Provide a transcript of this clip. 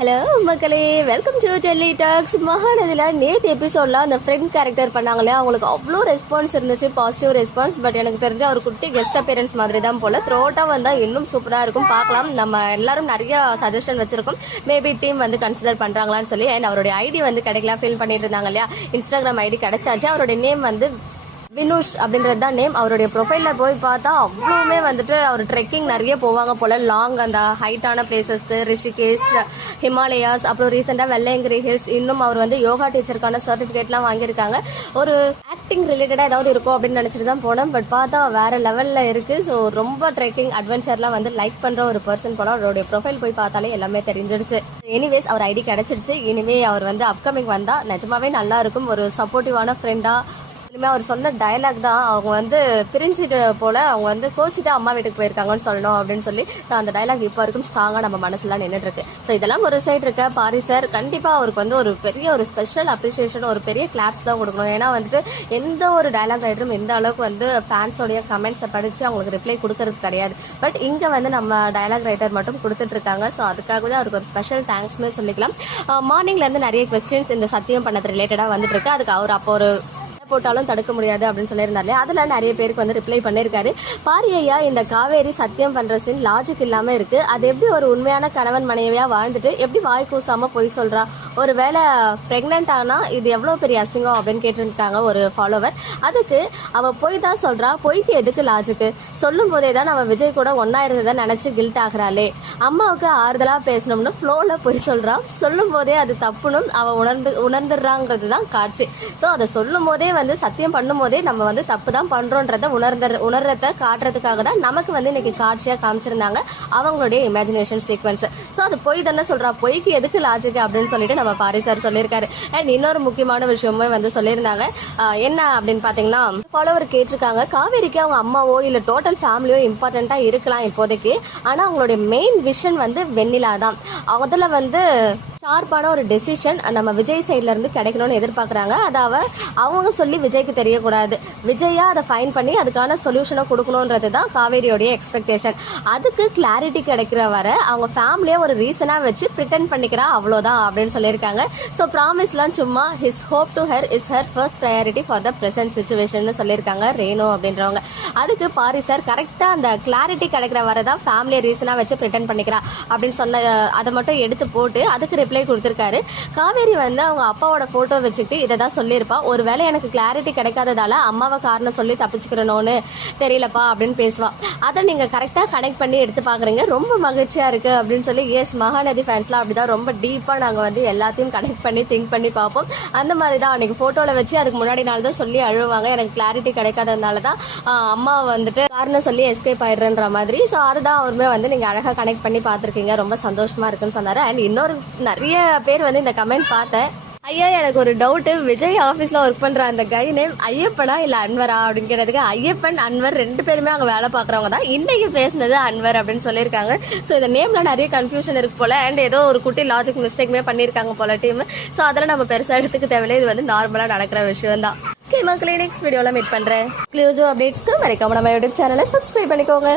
Hello மக்களே, welcome to Delhi tax. மகாநதியில் நேற்று எபிசோடில் அந்த ஃப்ரெண்ட் கேரக்டர் பண்ணாங்களே, அவங்களுக்கு அவ்வளோ ரெஸ்பான்ஸ் இருந்துச்சு, பாசிட்டிவ் ரெஸ்பான்ஸ். பட் எனக்கு தெரிஞ்ச ஒரு குட்டி கெஸ்ட் அப்பியரன்ஸ் மாதிரி தான் போல். த்ரோட்டாக வந்தால் இன்னும் சூப்பராக இருக்கும், பார்க்கலாம். நம்ம எல்லாரும் நிறைய சஜஷன் வச்சுருக்கோம், மேபி டீம் வந்து கன்சிடர் பண்ணுறாங்களான்னு சொல்லி. அண்ட் அவருடைய ஐடி வந்து கிடைக்கலாம் ஃபீல் பண்ணிட்டு இருந்தாங்க இல்லையா, இன்ஸ்டாகிராம் ஐடி கிடைச்சாச்சு. அவருடைய நேம் வந்து வினுஷ் அப்படின்றது தான் நேம். அவருடைய ப்ரொஃபைலில் போய் பார்த்தா அவ்வளோவுமே வந்துட்டு அவர் ட்ரெக்கிங் நிறைய போவாங்க போல், லாங் அந்த ஹைட்டான பிளேசஸ்க்கு, ரிஷிகேஷ், ஹிமாலயாஸ், அப்புறம் ரீசெண்டாக வெள்ளையங்கிரி ஹில்ஸ். இன்னும் அவர் வந்து யோகா டீச்சருக்கான சர்டிஃபிகேட்லாம் வாங்கியிருக்காங்க. ஒரு ஆக்டிங் ரிலேட்டடாக ஏதாவது இருக்கும் அப்படின்னு நினச்சிட்டு தான் போனோம். பட் பார்த்தா வேறு லெவலில் இருக்குது. ஸோ ரொம்ப ட்ரெக்கிங் அட்வென்ச்சர்லாம் வந்து லைக் பண்ணுற ஒரு பர்சன் போல. அவருடைய ப்ரொஃபைல் போய் பார்த்தாலே எல்லாமே தெரிஞ்சிடுச்சு. எனிவேஸ் அவர் ஐடி கிடச்சிருச்சு. இனிமேல் அவர் வந்து அப்கமிங் வந்தால் நிஜமாவே நல்லா இருக்கும். ஒரு சப்போர்ட்டிவான ஃப்ரெண்டாக. இனிமேல் அவர் சொன்ன டயலாக் தான், அவங்க வந்து பிரிஞ்சுட்டு போல, அவங்க வந்து கோச்சிட்டு அம்மா வீட்டுக்கு போயிருக்காங்கன்னு சொல்லணும் அப்படின்னு சொல்லி அந்த டயலாக் இப்போ வரைக்கும் ஸ்ட்ராங்காக நம்ம மனசுலாம் நின்றுட்டு இருக்கு. ஸோ இதெல்லாம் ஒரு சைடு இருக்க பாரி சார் கண்டிப்பாக அவருக்கு வந்து ஒரு பெரிய ஒரு ஸ்பெஷல் அப்ரிஷியேஷன், ஒரு பெரிய கிளாப்ஸ் தான் கொடுக்கணும். ஏன்னா வந்துட்டு எந்த ஒரு டயலாக் ரைட்டரும் இந்த அளவுக்கு வந்து ஃபேன்ஸோடைய கமெண்ட்ஸை படித்து அவங்களுக்கு ரிப்ளை கொடுக்கறது கிடையாது. பட் இங்கே வந்து நம்ம டயலாக் ரைட்டர் மட்டும் கொடுத்துட்ருக்காங்க. ஸோ அதுக்காக தான் அவருக்கு ஒரு ஸ்பெஷல் தேங்க்ஸ்மே சொல்லிக்கலாம். மார்னிங்லேருந்து நிறைய கொஸ்டின்ஸ் இந்த சத்தியம் பண்ணது ரிலேட்டடாக வந்துட்டு இருக்கு. அதுக்கு அவர் அப்போ ஒரு போட்டாலும் தடுக்க முடியாது அப்படின்னு சொல்லியிருந்தாரு. அதில் நிறைய பேருக்கு வந்து ரிப்ளை பண்ணியிருக்காரு. பாரி ஐயா, இந்த காவேரி சத்தியம் பண்ணுற சீன் லாஜிக் இல்லாமல் இருக்குது. அது எப்படி ஒரு உண்மையான கணவன் மனைவியாக வாழ்ந்துட்டு எப்படி வாய் கூசாமல் பொய் சொல்கிறா? ஒரு வேளை ப்ரெக்னென்ட் ஆனால் இது எவ்வளோ பெரிய அசிங்கம் அப்படின்னு கேட்டுருக்காங்க ஒரு ஃபாலோவர். அதுக்கு அவள் பொய் தான் சொல்கிறா, பொய்க்கு எதுக்கு லாஜிக்கு? சொல்லும் போதே தான் அவள் விஜய் கூட ஒன்றா இருந்ததை நினச்சி கில்ட் ஆகிறாளே. அம்மாவுக்கு ஆறுதலாக பேசணும்னு ஃப்ளோவில் பொய் சொல்கிறான். சொல்லும் போதே அது தப்புனும் அவள் உணர்ந்துடுறாங்கிறது தான் காட்சி. ஸோ அதை சொல்லும் போதே வந்து சத்தியம் பண்ணும் போதே நம்ம வந்து தப்பு தான் பண்றோன்றத உணர்றத காட்டுறதுக்காக தான் நமக்கு வந்து இன்னைக்கு காட்சியா காமிச்சிருந்தாங்க அவங்களுடைய இமேஜினேஷன் சீக்வன்ஸ். ஸோ அது பொய் தானே சொல்றா, பொய்க்கு எதுக்கு லாஜிக் அப்படின்னு சொல்லிட்டு நம்ம பாரி சார் சொல்லியிருக்காரு. அண்ட் இன்னொரு முக்கியமான விஷயமே வந்து சொல்லியிருந்தாங்க. என்ன அப்படின்னு பாத்தீங்கன்னா, ஃபாலோவர் கேட்டிருக்காங்க, காவேரிக்கு அவங்க அம்மாவோ இல்ல டோட்டல் ஃபேமிலியோ இம்பார்ட்டண்டா இருக்கலாம் இப்போதைக்கு, ஆனா அவங்களுடைய மெயின் விஷன் வந்து வெண்ணிலா தான். அதில் வந்து ஷார்ப்பான ஒரு டெசிஷன் நம்ம விஜய் சைட்ல இருந்து கிடைக்கணும்னு எதிர்பார்க்குறாங்க. அதாவது அவங்க சொல்லி விஜய்க்கு தெரியக்கூடாது, விஜயா அதை ஃபைன் பண்ணி அதுக்கான சொல்யூஷனை கொடுக்கணுன்றது தான் காவேரியோடைய எக்ஸ்பெக்டேஷன். அதுக்கு கிளாரிட்டி கிடைக்கிற வரை அவங்க ஃபேமிலியை ஒரு ரீசனாக வச்சு ப்ரிட்டன் பண்ணிக்கிறா, அவ்வளோதான் அப்படின்னு சொல்லியிருக்காங்க. ஸோ ப்ராமிஸ்லாம் சும்மா, his hope to her is her first priority for the present situation சொல்லியிருக்காங்க ரேணு அப்படின்றவங்க. அதுக்கு பாரி சார் கரெக்டாக அந்த கிளாரிட்டி கிடைக்கிற வரை தான் ஃபேமிலியை ரீசனாக வச்சு ப்ரிட்டன் பண்ணிக்கிறா அப்படின்னு சொன்ன அதை மட்டும் எடுத்து போட்டு அதுக்கு ரிப்ளை கொடுத்திருக்காரு. காவேரி வந்து அவங்க அப்பாவோட போட்டோ வச்சுக்கிட்டு இதை தான் சொல்லியிருப்பா, ஒருவேளை எனக்கு கிளாரிட்டி கிடைக்காததால அம்மாவை காரணம் சொல்லி தப்பிச்சுக்கிறனோன்னு தெரியலப்பா அப்படின்னு பேசுவா. அதை நீங்க கரெக்டா கனெக்ட் பண்ணி எடுத்து பாக்குறீங்க, ரொம்ப மகிழ்ச்சியா இருக்கு அப்படின்னு சொல்லி. எஸ், மகாநதி ஃபேன்ஸ்லாம் அப்படிதான் ரொம்ப டீப்பா நாங்க வந்து எல்லாத்தையும் கனெக்ட் பண்ணி திங்க் பண்ணி பார்ப்போம். அந்த மாதிரி தான் அன்னைக்கு போட்டோல வச்சு அதுக்கு முன்னாடி நாள் தான் சொல்லி அழுவாங்க, எனக்கு கிளாரிட்டி கிடைக்காததுனால தான் அம்மா வந்துட்டு காரணம் சொல்லி எஸ்கேப் ஆயிடுறன்ற மாதிரி. ஸோ அதுதான் அவருமே வந்து நீங்க அழகா கனெக்ட் பண்ணி பார்த்துருக்கீங்க, ரொம்ப சந்தோஷமா இருக்குன்னு சொன்னாரு. அண்ட் இன்னொரு நிறைய பேர் வந்து இந்த கமெண்ட் பார்த்தேன், ஐயா எனக்கு ஒரு டவுட்டு, விஜய் ஆஃபீஸில் ஒர்க் பண்ணுற அந்த கை நேம் ஐயப்பனா இல்லை அன்வரா அப்படின்னு கேட்டதுக்கு, ஐயப்பன் அன்வர் ரெண்டு பேருமே அங்கே வேலை பார்க்குறவங்க தான், இன்னைக்கு பேசினது அன்வர் அப்படின்னு சொல்லியிருக்காங்க. ஸோ இந்த நேமில் நிறைய கன்ஃபியூஷன் இருக்கு போல். அண்ட் ஏதோ ஒரு குட்டி லாஜிக் மிஸ்டேக்குமே பண்ணியிருக்காங்க போல டீம். ஸோ அதெல்லாம் நம்ம பெருசாக எடுத்துக்க தேவையில்லை, இது வந்து நார்மலாக நடக்கிற விஷயம் தான். ஓகே மக்களே, நெக்ஸ்ட் வீடியோவில் மீட் பண்ணுறேன். எக்ஸ்க்ளூசிவ் அப்டேட்ஸ்க்கு மறக்காம நம்ம யூடியூப் சேனலை சப்ஸ்கிரைப் பண்ணிக்கோங்க.